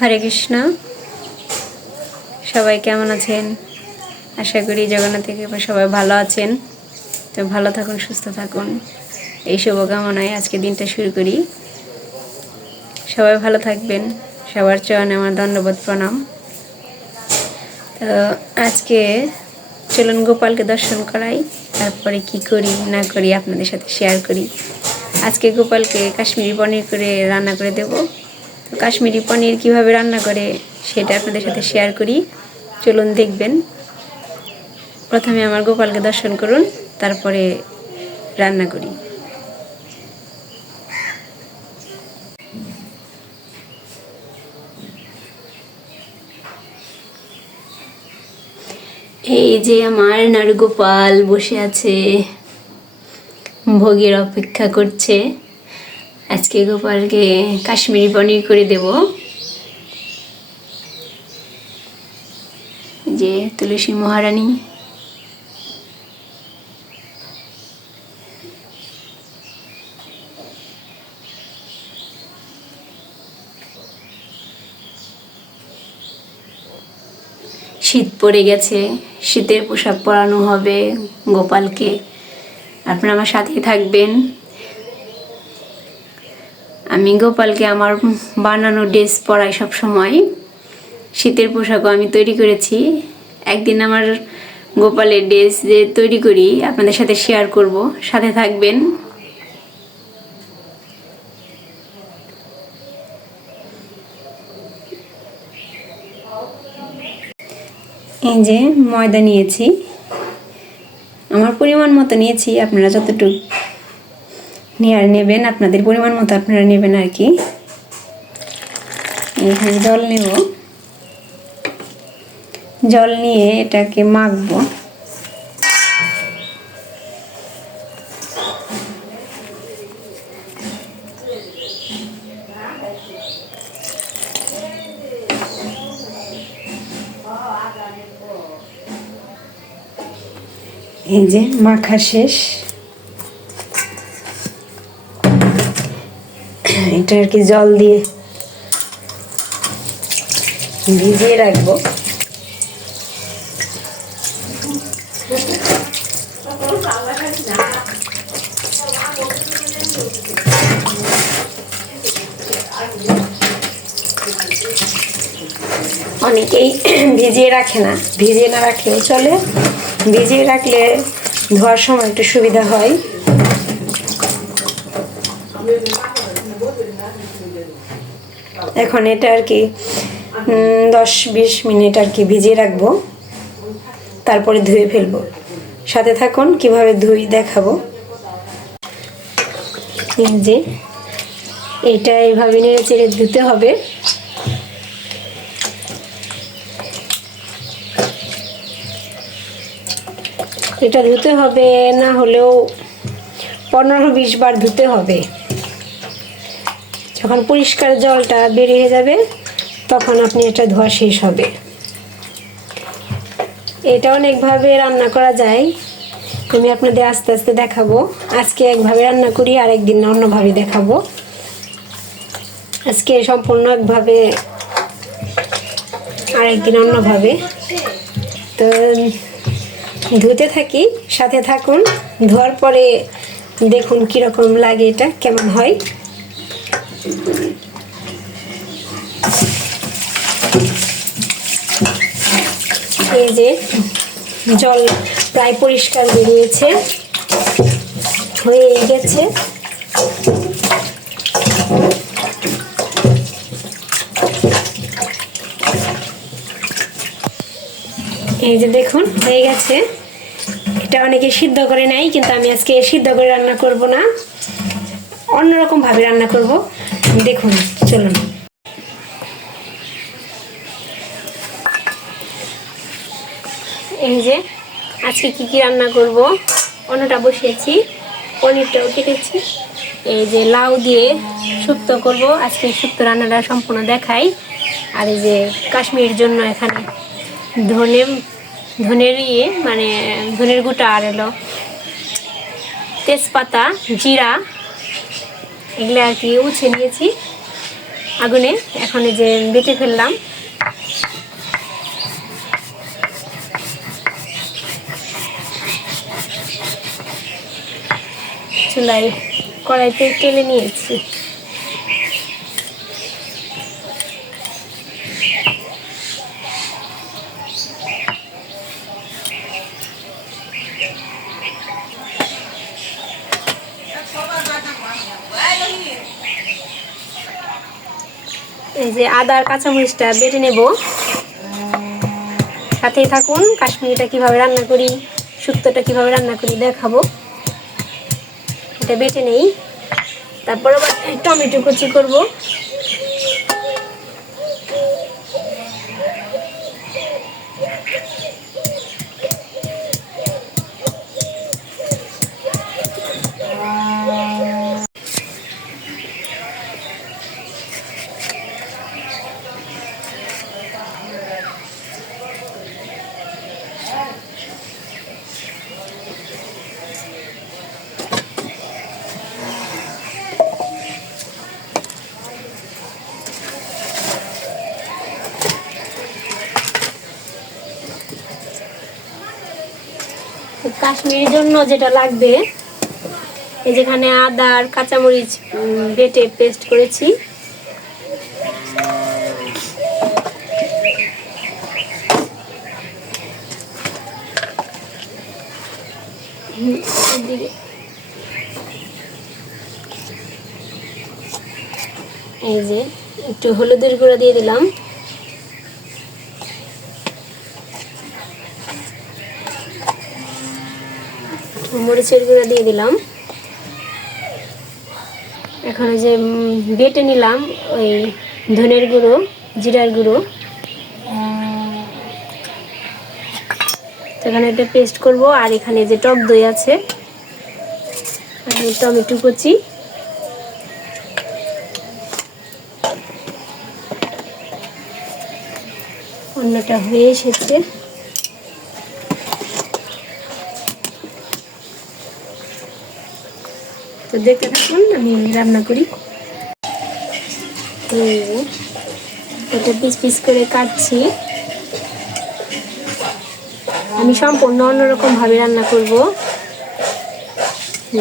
হরে কৃষ্ণ। সবাই কেমন আছেন? আশা করি জগন্নাথের কৃপায় সবাই ভালো আছেন। তো ভালো থাকুন, সুস্থ থাকুন, এই শুভকামনায় আজকে দিনটা শুরু করি। সবাই ভালো থাকবেন, সবার চরণে আমার দণ্ডবোধ প্রণাম। তো আজকে চলুন গোপালকে দর্শন করাই, তারপরে কি করি না করি আপনাদের সাথে শেয়ার করি। আজকে গোপালকে কাশ্মীরি পনির করে রান্না করে দেব। তো কাশ্মীরি পনির কিভাবে রান্না করে সেটা আপনাদের সাথে শেয়ার করি, চলুন দেখবেন। প্রথমে আমার গোপালকে দর্শন করুন, তারপরে রান্না করি। এই যে আমার নাড়ুগোপাল বসে আছে, ভোগের অপেক্ষা করছে। আজকে গোপালকে কাশ্মীরি পনির করে দেব। যে তুলসী মহারানী, শীত পড়ে গেছে, শীতের পোশাক পরানো হবে গোপালকে। আপনারা আমার সাথেই থাকবেন। আমি গোপালকে আমার বানানো ড্রেস পরাই সব সময়। শীতের পোশাকও আমি তৈরি করেছি। একদিন আমার গোপালের ড্রেস যে তৈরি করি আপনাদের সাথে শেয়ার করব, সাথে থাকবেন। এই যে ময়দা নিয়েছি, আমার পরিমাণ মতো নিয়েছি, আপনারা যতটুকু নেবেন আপনাদের পরিমাণ মতো আপনারা নেবেন আর কি। এখানে জল নেব, জল নিয়ে এটাকে মাখবো। এই যে মাখা শেষ, এটা আর কি জল দিয়ে ভিজিয়ে রাখবো। অনেকেই ভিজিয়ে রাখে না, ভিজিয়ে না রাখলেও চলে, ভিজিয়ে রাখলে ধোয়ার সময় একটু সুবিধা হয়। এখন এটা আর কি 10-20 মিনিট আর কি ভিজিয়ে রাখবো, তারপরে ধুয়ে ফেলবো। সাথে থাকুন, কিভাবে ধুই দেখাবো। এই যে এইটা এইভাবে নেড়ে চেড়ে ধুতে হবে। এটা ধুতে হবে না হলেও 15-20 বার ধুতে হবে। যখন পরিষ্কার জলটা বেরিয়ে যাবে তখন আপনি এটা ধোয়া শেষ হবে। এটা অনেকভাবে রান্না করা যায়, আমি আপনাদের আস্তে আস্তে দেখাবো। আজকে একভাবে রান্না করি, আর একদিন অন্যভাবে দেখাবো। আজকে সম্পূর্ণ একভাবে, আর একদিন অন্যভাবে। তো ধুতে থাকি, সাথে থাকুন। ধোয়ার পরে দেখুন কীরকম লাগে, এটা কেমন হয়। এই যে জল প্রায় পরিষ্কার বেরিয়েছে, হয়ে গেছে। এই যে দেখুন হয়ে গেছে। এটা অনেকে সিদ্ধ করে নেয়, কিন্তু আমি আজকে সিদ্ধ করে রান্না করব না, অন্যরকম ভাবে রান্না করব। দেখুন, চলুন। এই যে আজকে কি কি রান্না করব, অন্যটা বসিয়েছি, পনিরটাও কেটেছি। এই যে লাউ দিয়ে শুক্তো করব আজকে, শুক্তো রান্নাটা সম্পূর্ণ দেখাই। আর এই যে কাশ্মীরের জন্য এখানে ধনের মানে ধনের গুঁটা, আর এলো তেজপাতা, জিরা, এগুলো আর কি উছে নিয়েছি। আগুনে। এখন এই যে বেটে ফেললাম। চুলায় কড়াইতে তেলে নিয়েছি। এই যে আদা আর কাঁচামরিচটা বেটে নেব। সাথেই থাকুন, কাশ্মীরিটা কিভাবে রান্না করি, শুক্তোটা কিভাবে রান্না করি দেখাবো। এটা বেটে নেই, তারপর আবার টমেটো কুচি করব। কাশ্মীরির জন্য যেটা লাগবে, এই যেখানে আদা আর কাঁচামরিচ বেটে পেস্ট করেছি। এই যে একটু হলুদের গুঁড়া দিয়ে দিলাম, মরিচের গুঁড়া দিয়ে দিলাম। এখন যে বেটে নিলাম ওই ধনের গুঁড়ো, জিরার গুঁড়ো, এখানে একটা পেস্ট করব। আর এখানে যে টক দই আছে, টমেটো কুচি, অন্যটা হয়ে এসেছে। তো দেখতে থাকুন, আমি রান্না করি। এটা পিস পিস করে কাটছি। আমি সম্পূর্ণ অন্যরকম ভাবে রান্না করব,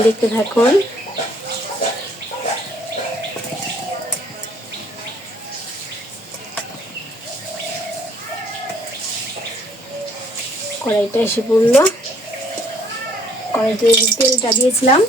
দেখতে থাকুন। কড়াইটা এসে পড়লো, কড়াইতে তেলটা দিয়েছিলাম।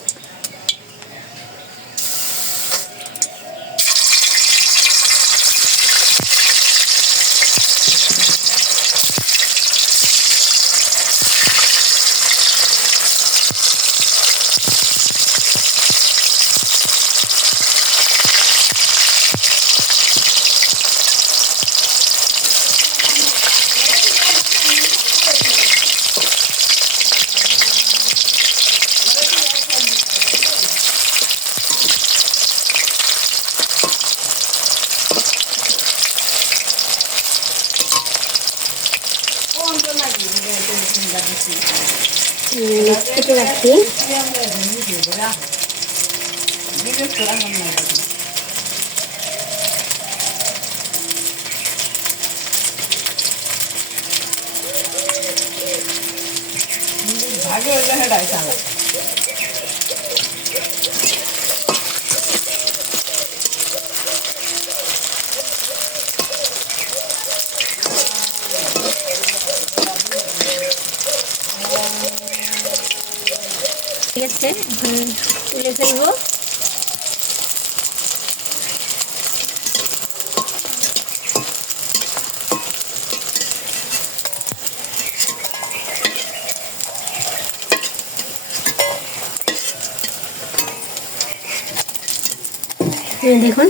কেটে রাখি। ঠিক আছে, তুলে ফেলবো। দেখুন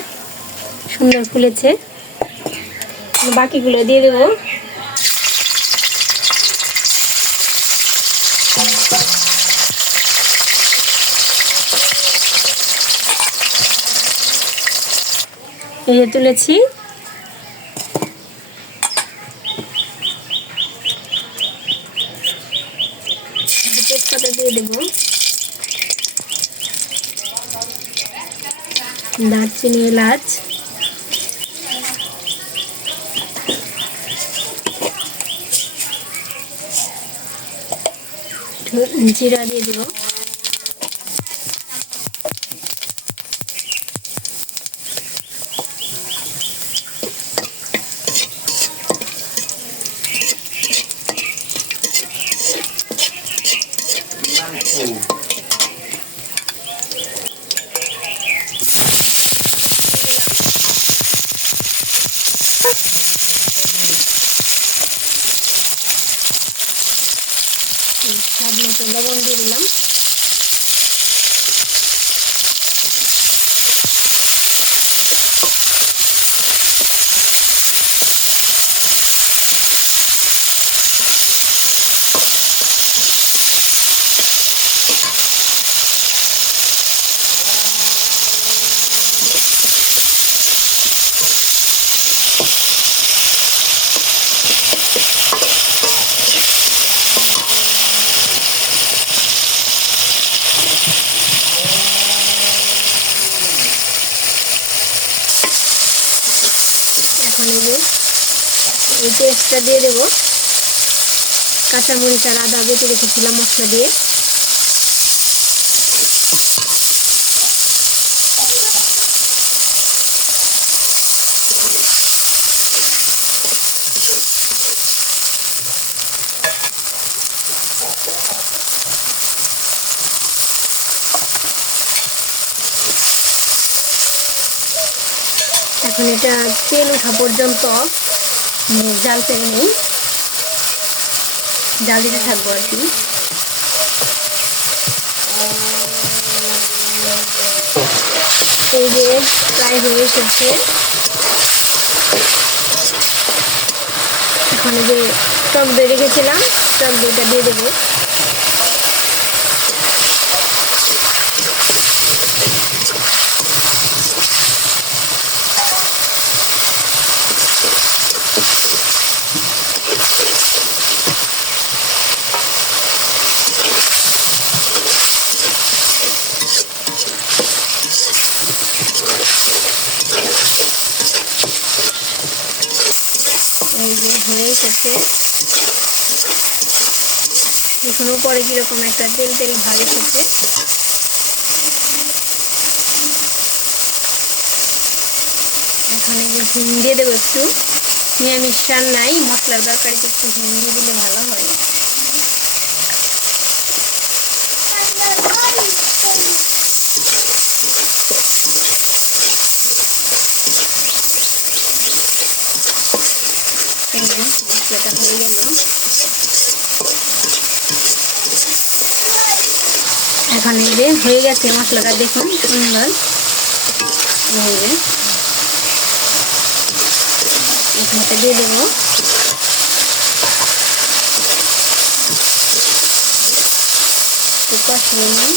সুন্দর ফুলেছে, বাকিগুলো দিয়ে দেবো। এই যে তুলেছি, তেজপাতা দিয়ে দেবো, দারচিনি, এলাচ, একটু জিরা দিয়ে দেব। স্বাদ মতো লবণ দিয়ে দিলাম। এখন এই পেস্টটা দিয়ে দেবো, কাঁচামরিচ আর আদা বেটে রেখেছিলাম মশলা দিয়ে। এখন এটা তেল ওঠা পর্যন্ত জাল করে নিই, জাল দিতে থাকবো আর কি। এই যে প্রায় হয়ে এসেছে। এখন এই যে টক দই রেখেছিলাম, টক দইটা দিয়ে দেবো। এই যে হয়ে এসেছে, দেখুন উপরে কিরকম একটা তেল তেল ভাগ এসেছে। এখন এই যে হিং দিয়ে দেবো একটু, নিরামিষ রান্নায় মশলার তরকারিতে একটু হিং দিয়ে দিলে ভালো হয়। মশলাটা হয়ে গেল। এখন এই যে হয়ে গেছে মশলাটা, দেখুন সুন্দর। এখানটা দিয়ে দেবো। কষিয়ে নিই।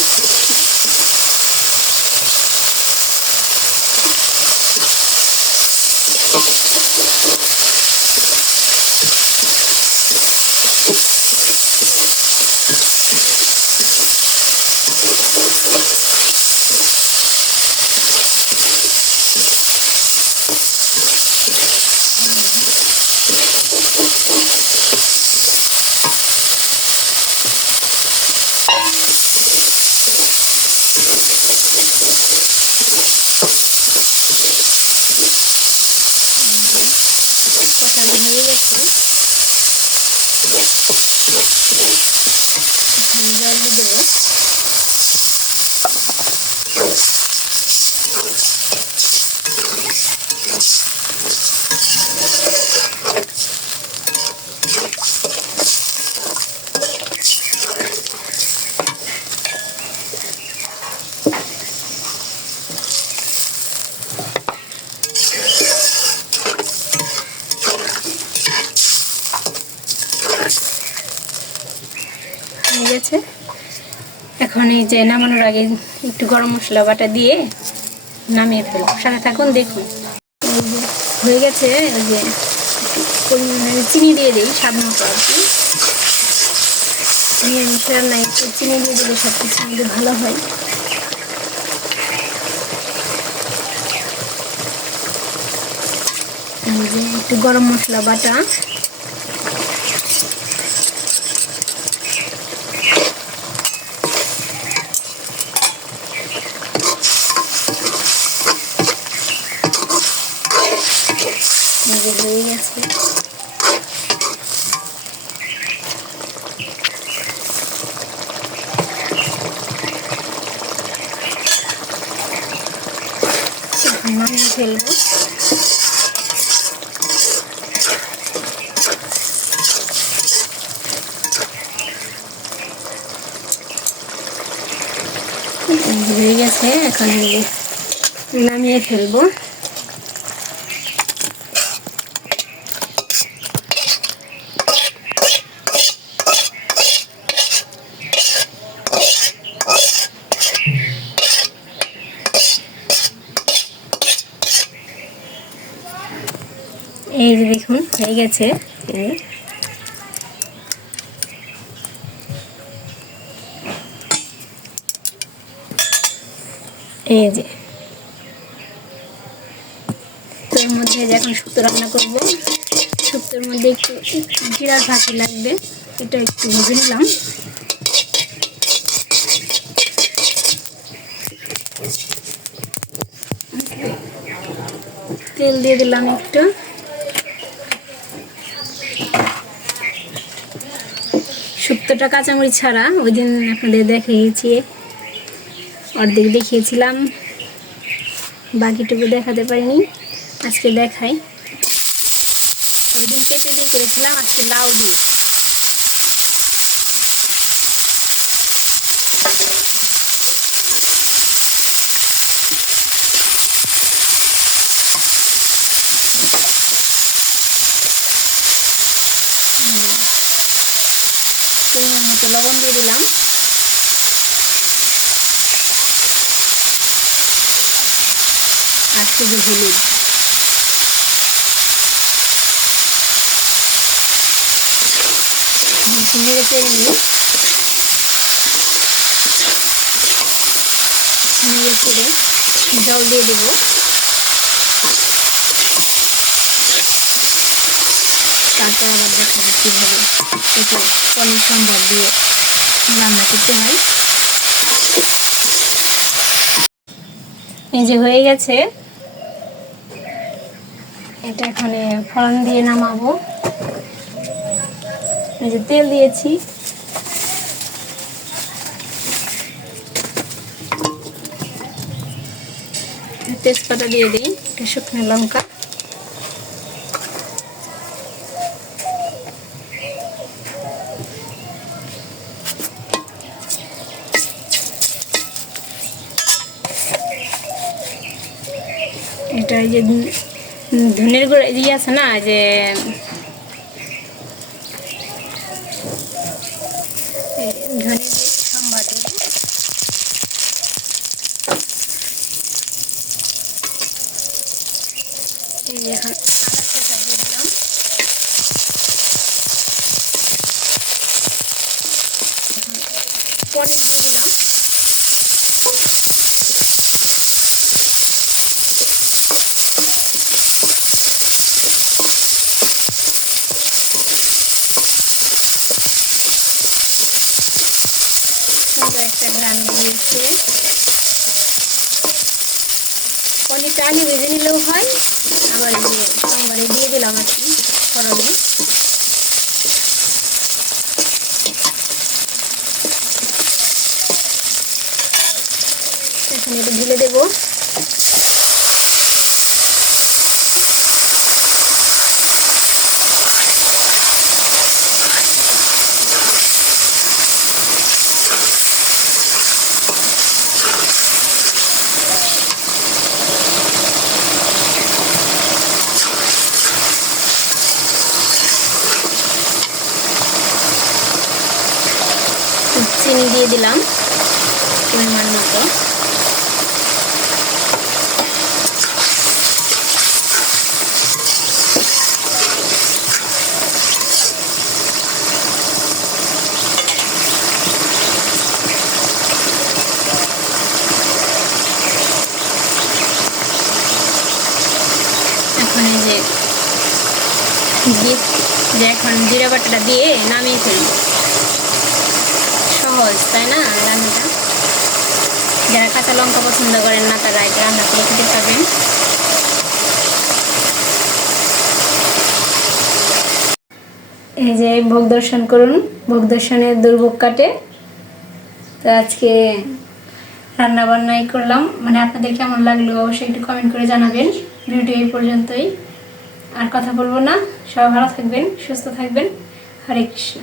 কষানো হয়ে গেছে, জল দিয়ে দেবো। হয়ে গেছে। এখন এই যে নামানোর আগে একটু গরম মশলা বাটা দিয়ে নামিয়ে ফেলবো, সাথে থাকুন দেখুন। এই যে হয়ে গেছে, এই যে পরিমাণে চিনি দিয়ে দিই স্বাদ মতো আর কি। নিরামিষ রান্নায় একটু চিনি দিয়ে দিলে সব কিছু কিন্তু ভালো হয়। এই যে একটু গরম মশলা বাটা, হয়ে গেছে। নামিয়ে ফেলবো। হয়ে গেছে, এখন নামিয়ে ফেলবো। এই যে দেখুন হয়ে গেছে। এই যে এর মধ্যে এখন শুক্তো রান্না করব। শুক্তোর মধ্যে একটু জিরার ফাঁকি লাগবে, এটা একটু ভেজে নিলাম। তেল দিয়ে দিলাম একটু। শুক্তোটা কাঁচামরিচ ছাড়া, ওই দিন আপনাদের দেখিয়েছি, অর্ধেক দেখিয়েছিলাম, বাকিটুকু দেখাতে পারিনি, আজকে দেখাই। ওই দিন পেঁপে দিয়ে করেছিলাম, আজকে লাউ দিয়ে। পরিমাণ মতো লবণ দিয়ে দিলাম। আর শুধু হলুদ। নেড়ে চেড়ে নিয়ে নেড়ে চেড়ে জল দিয়ে দেবো। তারপর আবার দেখাবো কীভাবে এটা পনির সম্বর দিয়ে রান্না করতে হয়। এই যে হয়ে গেছে, এটা এখানে ফোড়ন দিয়ে নামাবো। এই যে তেল দিয়েছি, তেজপাতা দিয়ে দিই, একটা শুকনো লঙ্কা, এটা যে ধনের গুঁড়ো দিয়ে আছে না, যে ধনের সম্বার দেবো। এই এখন আদা চেঁচা দিয়ে দিলাম। পনির দিয়ে দিলাম। সুন্দর একটা ঘ্রাণ দিয়েছে। পনিরটা আগে ভেজে নিলেও হয়, আবার এই যে সোমবারে দিয়ে দিলাম আর কি ফোড়নে। এখন এটা ঢেলে দেবো। চিনি দিয়ে দিলাম পরিমাণ মতো। এখন এই যে এখন জিরা বাটাটা দিয়ে নামিয়ে ফেলবো। সহজ তাই না রান্নাটা? যারা কাঁচা লঙ্কা পছন্দ করেন না তারা এটা রান্না করে খেতে পারবেন। এই যে ভোগ দর্শন করুন, ভোগ দর্শনের দুর্ভোগ কাটে। তো আজকে রান্না বান্নাই করলাম, মানে আপনাদের কেমন লাগলো অবশ্যই একটু কমেন্ট করে জানাবেন। ভিডিও এই পর্যন্তই, আর কথা বলবো না। সবাই ভালো থাকবেন, সুস্থ থাকবেন। হরে কৃষ্ণ।